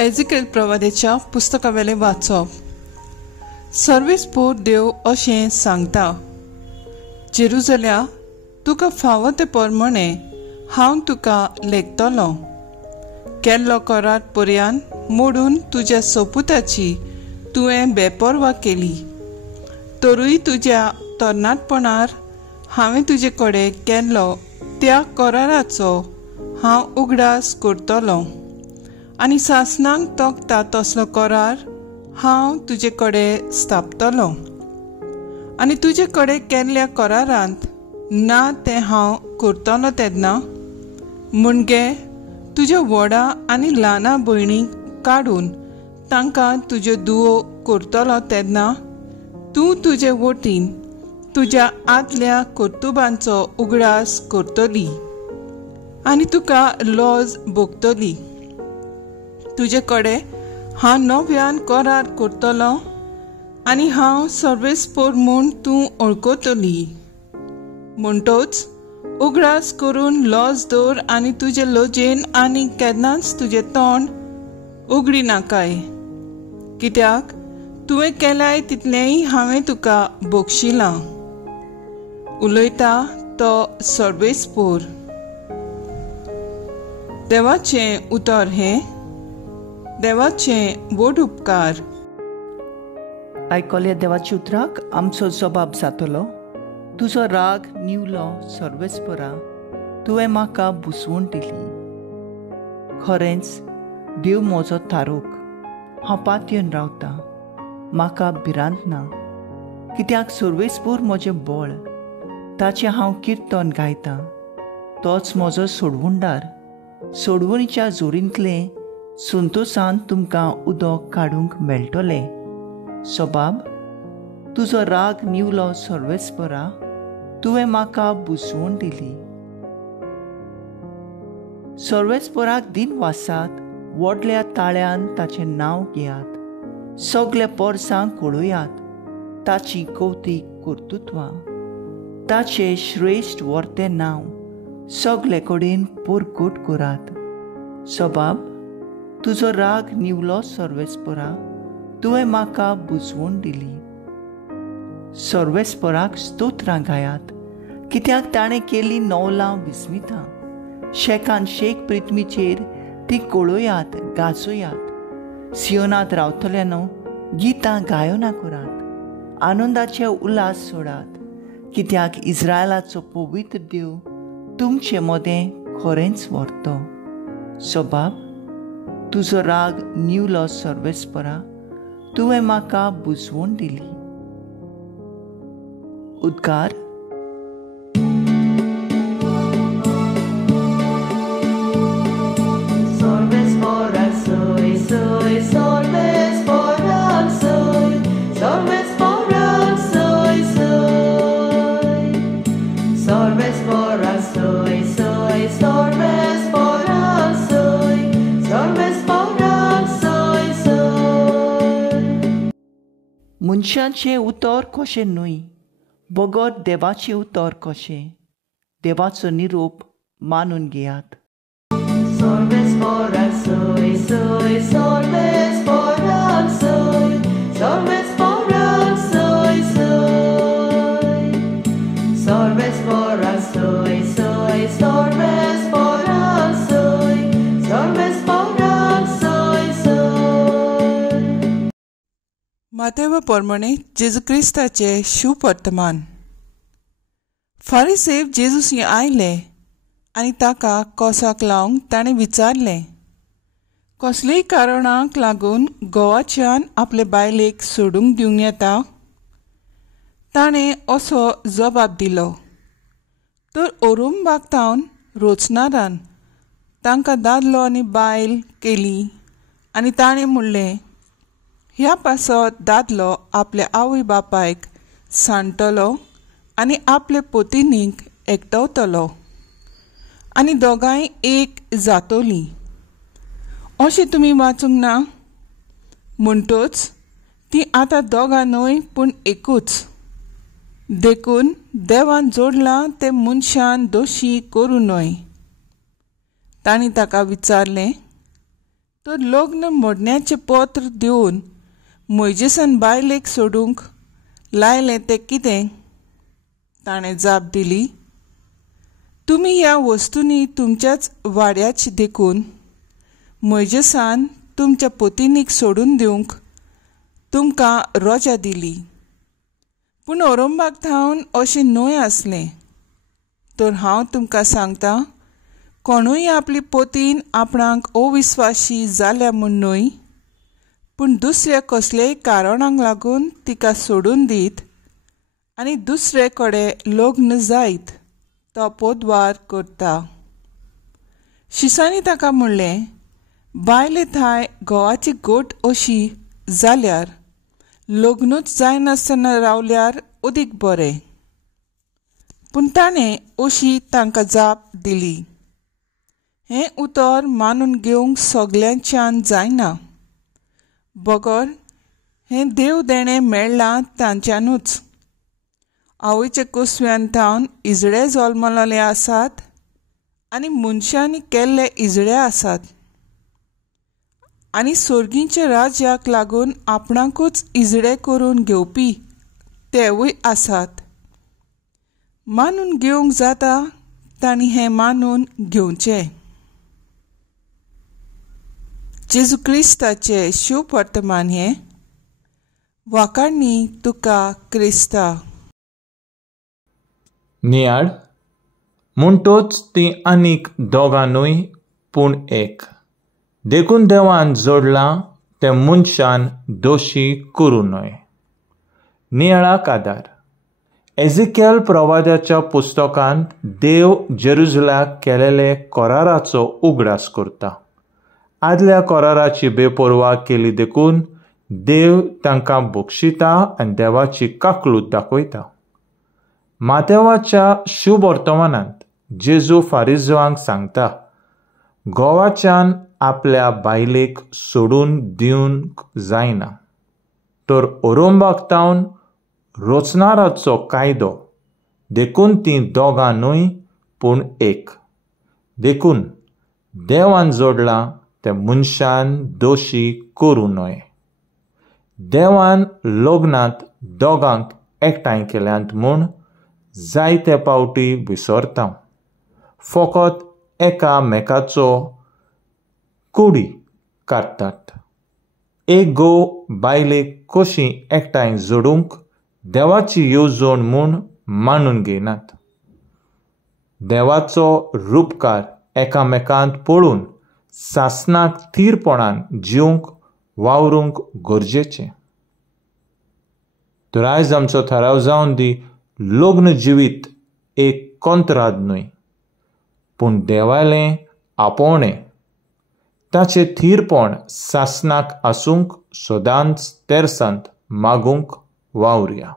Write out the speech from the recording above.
Ezekiel प्रवादेच्या पुस्तकावेले वाचप. सर्वेस्पोर देव अशें सांगता, जेरुजल्या, तुका फावो ते प्रमाणे हांव तुका लेखतलो. केल्लो करार पर्यान मोडून तुज्या सोपुताची तुवें बेपर्वा केली. तरूय तुज्या तरणाटपणार हांवें तुजे कडेन केल्लो त्या कराराचो हांव उगडास करतलों आनी सासणांक तोखता तसलो करार हांव तुजे कडेन स्थापतलों. आनी तुजे कडेन केल्ल्या करारांत ना तें हांव करतलों तेन्ना मुणगे तुज्या व्हडा आनी ल्हाना भयणीक काडून तांकां तुज्यो दुवो करतलो तेन्ना तूं तुजे वटीन तुज्या आदल्या कर्तुबांचो उगडास करतली आनी तुका लॉज भोगतली. तुजे कडेन हांव नव्यान करार करतलों आनी हांव सर्वेस्पोर म्हूण तूं वळखतली. म्हणटोच उगडास करून लॉज दवर आनी तुजे लोजेन आनी केन्नाच तुजें तोंड उगडी नाकाय, कित्याक तुवें केल्याय तितलेंय हांवें तुका भोगशिलां. उलयता तो सर्वेस्पोर. देवाचें उतर हें. देवाचें व्हड उपकार. आयकल्या देवाच्या उतराक आमचो जबाब जातलो. तुजो राग निवलो सर्वेस्परा, तुवें म्हाका बुसवून दिली. खरेंच देव म्हजो तारूक, हांव पातयेवन रावतां, म्हाका भिरांत ना. कित्याक सर्वेस्पूर म्हजें बळ, ताचें हांव किर्तन गायतां. तोच म्हजो सोडवणदार. सोडवणीच्या जोरींतलें संतोशान तुमकां उदक काडूंक मेळटलें. सबाब, तुजो राग निवलो सर्वेस्परा, तुवें म्हाका बुसवून दिली. सर्वेस्पराक दिनवासांत व्हडल्या ताळ्यान ताचें नांव घेयात. सगल्या पोरसांक कळुयात ताची कौतीक कर्तुत्वां. ताचें श्रेश्ठ व्हरतें नांव सगले कडेन परकोट करात. सबाब, तुजो राग निवलो सर्वेस्परा, तुवें म्हाका बुजवून दिली. सर्वेस्पराक स्तोत्रां गायात, कित्याक ताणें केली नवलां विस्मितां. शेकान शेक पृथ्वीचेर ती कळुयात, गाजोयात. सियोनांत रावतल्यानो गितां गायना करात. आनंदाचे उल्हास सोडात, कित्याक इस्रायलाचो पवित्र देव तुमचे मदें खरेंच व्हरतो. सबाब, तुजो राग निवलो सर्वेस्परा, तुवें म्हाका बुजवून दिली. उद्गार. मनशांचें उतर कशें न्हय, बगत देवाचें उतर कशें. देवाचो निरोप मानून घेयात. मातेव प्रमाणे जेजू क्रिस्ताचे शुभ वर्तमान. फारिसेव जेजूसी आयले आनी ताका कोसाक लावंक ताणें विचारलें, कसलेय कारणाक लागून घोवाच्यान आपले बायलेक सोडूंक दिवंक येता? ताणें असो जबाब दिलो. तर ओरुंबाक तावन रोचणारान तांकां दादलो आनी बायल केली आनी ताणें म्हणलें, ह्या पासत दादलो आपल्या आवय बापायक सांडटलो आनी आपले पोतिनीक एकटवतलो आनी दोगांय एक जातोलीं. अशें तुमी वाचूंक ना? म्हणटोच ती आतां दोगां न्हय पूण एकूच. देखून देवान जोडलां तें मनशान दोशी करूं न्हय. तांणी ताका विचारलें, तर लग्न मोडण्याचें पत्र दिवन मोइजेसान बायलेक सोडूंक लायलें तें कितें? ताणें जाप दिली, तुमी ह्या वस्तूंनी तुमच्याच वाड्याची देखून मोइजेसान तुमच्या पत्नीक सोडून दिवंक तुमकां रोजा दिली. पूण अरोंबाक थावन अशें न्हय आसलें. तर हांव तुमकां सांगतां, कोणूय आपली पतीन आपणाक अविस्वासी जाल्या म्हूण न्हय, पूण दुसऱ्या कसलेय कारणांक लागून तिका सोडून दीत आनी दुसरे कडेन लग्न जायत तो पोदवार करता. शिसांनी ताका म्हणलें, बायले थाय घोवाची गोट अशी जाल्यार लग्नूच जायनासतना रावल्यार अदीक बरें. पूण ताणें अशी तांकां जाप दिली, हें उतर मानून घेवंक सगल्यांच्यान जायना. बगर हें देव देणें मेळ्ळां तांच्यानूच. आवयचे कुसव्यान थावन इजडे जल्मलोले आसात आनी मनशांनी केल्ले इजडे आसात, आनी सोर्गींच्या राज्याक लागून आपणाकूच इजडे करून घेवपी तेवूय आसात. मानून घेवंक जाता तांणी हें मानून घेवचें. जेजू क्रिस्ताचें शिव वर्तमान हें वाकाडणी तुका क्रिस्ता. नियाळ म्हणटोच ती आनीक दोगांनूय पूण एक. देखून देवान जोडलां तें मनशान दोशी करूं न्हय. नियाळाक आदार. एझेकियल प्रवाद्याच्या पुस्तकांत देव जेरुसलाक केलेले कराराचो उगडास करता. आदल्या कराराची बेपरवा केली देखून देव तांकां बक्षिता आनी देवाची काकलूत दाखयता. मातेवाच्या शुभ वर्तमानांत जेजू फारिझवांक सांगता, घोवाच्यान आपल्या बायलेक सोडून दिवंक जायना. तर अरोंबाक थावन रोचणाराचो कायदो, देखून तीं दोगांनूय पूण एक. देखून देवान जोडलां तें मनशान दोशी करूं न्हय. देवान लग्नांत दोगांक एकठांय केल्यांत म्हूण जायते पावटी विसरता. फकत एकामेकाचो कुडी काडटात. एक घोव बायलेक कशी एकठांय जोडूंक देवाची येवजण म्हूण मानून घेयनात. देवाचो रूपकार एकामेकांत पळोवन सासणाक थीरपणान जिवंक वावरूंक गरजेचें. तर आयज आमचो थाराव जावन दी, लग्न जिवीत एक कंत्राद न्हय, पूण देवालें आपोवणें. ताचें थीरपण सासणाक आसूंक सदांच तेरसांत मागूंक वावुरया.